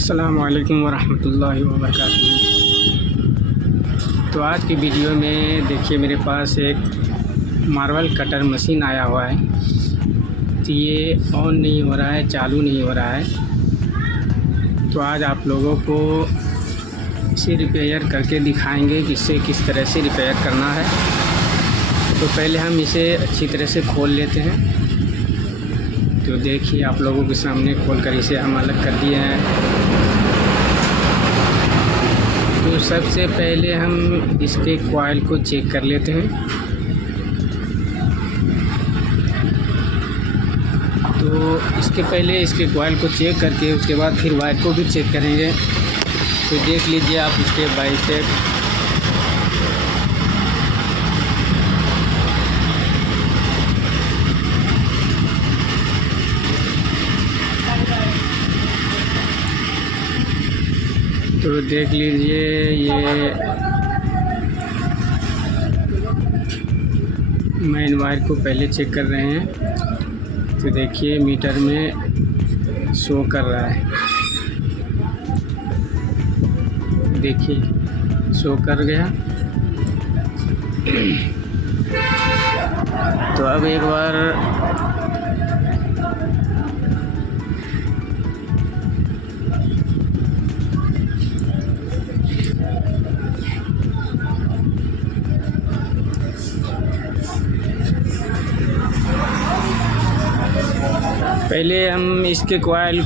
अस्सलामुअलैकुम वरहमतुल्लाहि वबरकातुहू। तो आज की वीडियो में देखिए मेरे पास एक मार्बल कटर मशीन आया हुआ है। तो ये ऑन नहीं हो रहा है, चालू नहीं हो रहा है। तो आज आप लोगों को इसे रिपेयर करके दिखाएंगे कि इसे किस तरह से रिपेयर करना है। तो पहले हम इसे अच्छी तरह से खोल लेते हैं। तो देखिए आप लोगों के सामने खोलकर इसे हम अलग कर दिए हैं। तो सबसे पहले हम इसके कॉइल को चेक कर लेते हैं। तो इसके पहले इसके कॉइल को चेक करके उसके बाद फिर वायर को भी चेक करेंगे। तो देख लीजिए आप स्टेप बाय स्टेप। तो देख लीजिए ये मेन वायर को पहले चेक कर रहे हैं। तो देखिए मीटर में शो कर रहा है, देखिए शो कर गया। तो अब एक बार पहले हम इसके कॉइल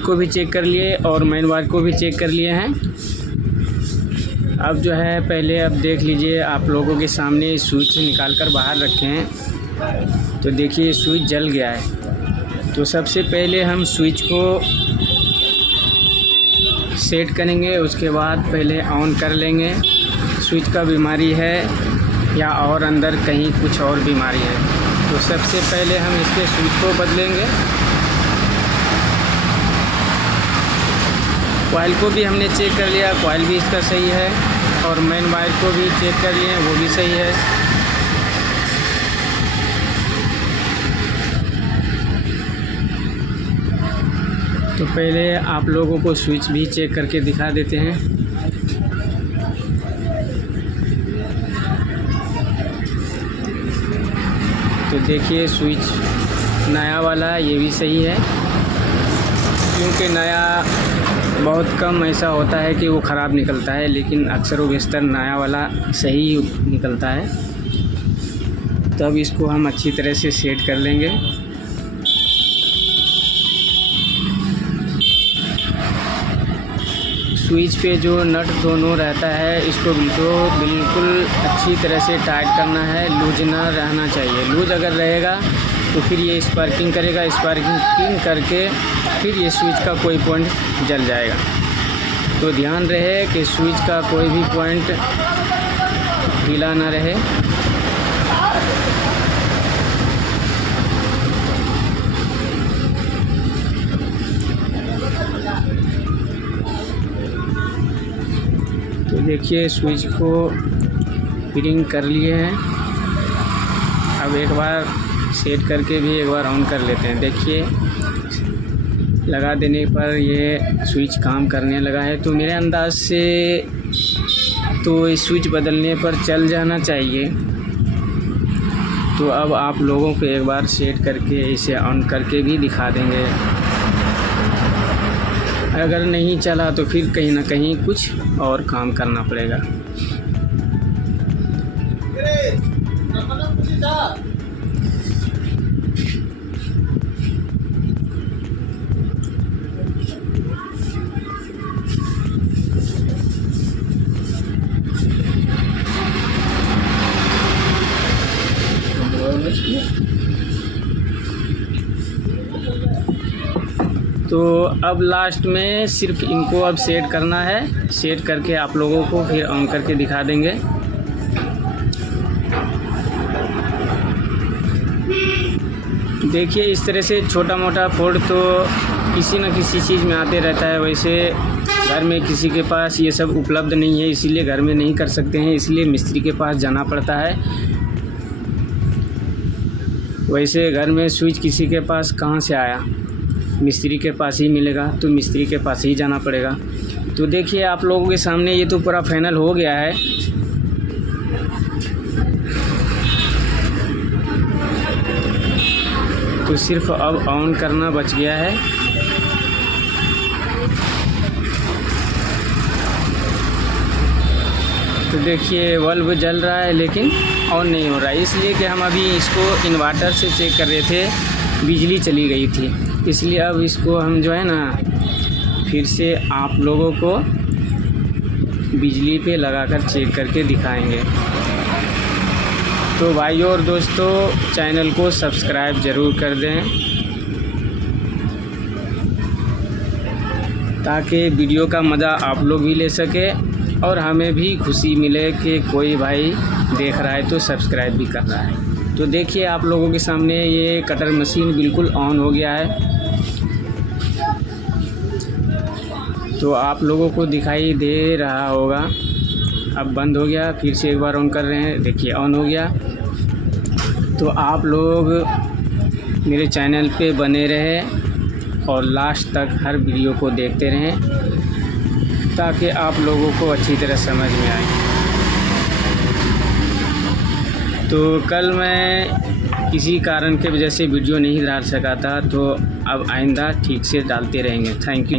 को भी चेक कर लिए और मेन वायर को भी चेक कर लिए हैं। अब जो है पहले अब देख लीजिए आप लोगों के सामने स्विच निकाल कर बाहर रखे हैं। तो देखिए स्विच जल गया है। तो सबसे पहले हम स्विच को सेट करेंगे, उसके बाद पहले ऑन कर लेंगे। स्विच का बीमारी है या और अंदर कहीं कुछ और बीमारी है। तो सबसे पहले हम इसके स्विच को बदलेंगे। कॉइल को भी हमने चेक कर लिया, कॉइल भी इसका सही है और मेन वायर को भी चेक कर लिए, वो भी सही है। तो पहले आप लोगों को स्विच भी चेक करके दिखा देते हैं। तो देखिए स्विच नया वाला ये भी सही है, क्योंकि नया बहुत कम ऐसा होता है कि वो ख़राब निकलता है, लेकिन अक्सर व बेशतर नया वाला सही निकलता है। तब इसको हम अच्छी तरह से सेट कर लेंगे। स्विच पे जो नट दोनों रहता है इसको बिल्कुल अच्छी तरह से टाइट करना है, लूज ना रहना चाहिए। लूज अगर रहेगा तो फिर ये स्पार्किंग करेगा, स्पार्किंग करके फिर ये स्विच का कोई पॉइंट जल जाएगा। तो ध्यान रहे कि स्विच का कोई भी पॉइंट ढीला ना रहे। तो देखिए स्विच को फिटिंग कर लिए हैं। अब एक बार सेट करके भी एक बार ऑन कर लेते हैं। देखिए लगा देने पर ये स्विच काम करने लगा है। तो मेरे अंदाज़ से तो इस स्विच बदलने पर चल जाना चाहिए। तो अब आप लोगों को एक बार सेट करके इसे ऑन करके भी दिखा देंगे। अगर नहीं चला तो फिर कहीं ना कहीं कुछ और काम करना पड़ेगा। तो अब लास्ट में सिर्फ इनको अब सेट करना है। सेट करके आप लोगों को फिर ऑन करके दिखा देंगे। देखिए इस तरह से छोटा मोटा फॉल्ट तो किसी न किसी चीज़ में आते रहता है। वैसे घर में किसी के पास ये सब उपलब्ध नहीं है, इसीलिए घर में नहीं कर सकते हैं, इसलिए मिस्त्री के पास जाना पड़ता है। वैसे घर में स्विच किसी के पास कहाँ से आया। मिस्त्री के पास ही मिलेगा, तो मिस्त्री के पास ही जाना पड़ेगा। तो देखिए आप लोगों के सामने ये तो पूरा फाइनल हो गया है। तो सिर्फ अब ऑन करना बच गया है। तो देखिए बल्ब जल रहा है लेकिन ऑन नहीं हो रहा है, इसलिए कि हम अभी इसको इन्वर्टर से चेक कर रहे थे, बिजली चली गई थी। इसलिए अब इसको हम जो है ना फिर से आप लोगों को बिजली पे लगाकर चेक करके दिखाएंगे। तो भाइयों और दोस्तों चैनल को सब्सक्राइब ज़रूर कर दें ताकि वीडियो का मज़ा आप लोग भी ले सके और हमें भी खुशी मिले कि कोई भाई देख रहा है तो सब्सक्राइब भी कर रहा है। तो देखिए आप लोगों के सामने ये कटर मशीन बिल्कुल ऑन हो गया है। तो आप लोगों को दिखाई दे रहा होगा, अब बंद हो गया, फिर से एक बार ऑन कर रहे हैं, देखिए ऑन हो गया। तो आप लोग मेरे चैनल पे बने रहें और लास्ट तक हर वीडियो को देखते रहें ताकि आप लोगों को अच्छी तरह समझ में आए। तो कल मैं किसी कारण के वजह से वीडियो नहीं डाल सका था, तो अब आइंदा ठीक से डालते रहेंगे। Thank you.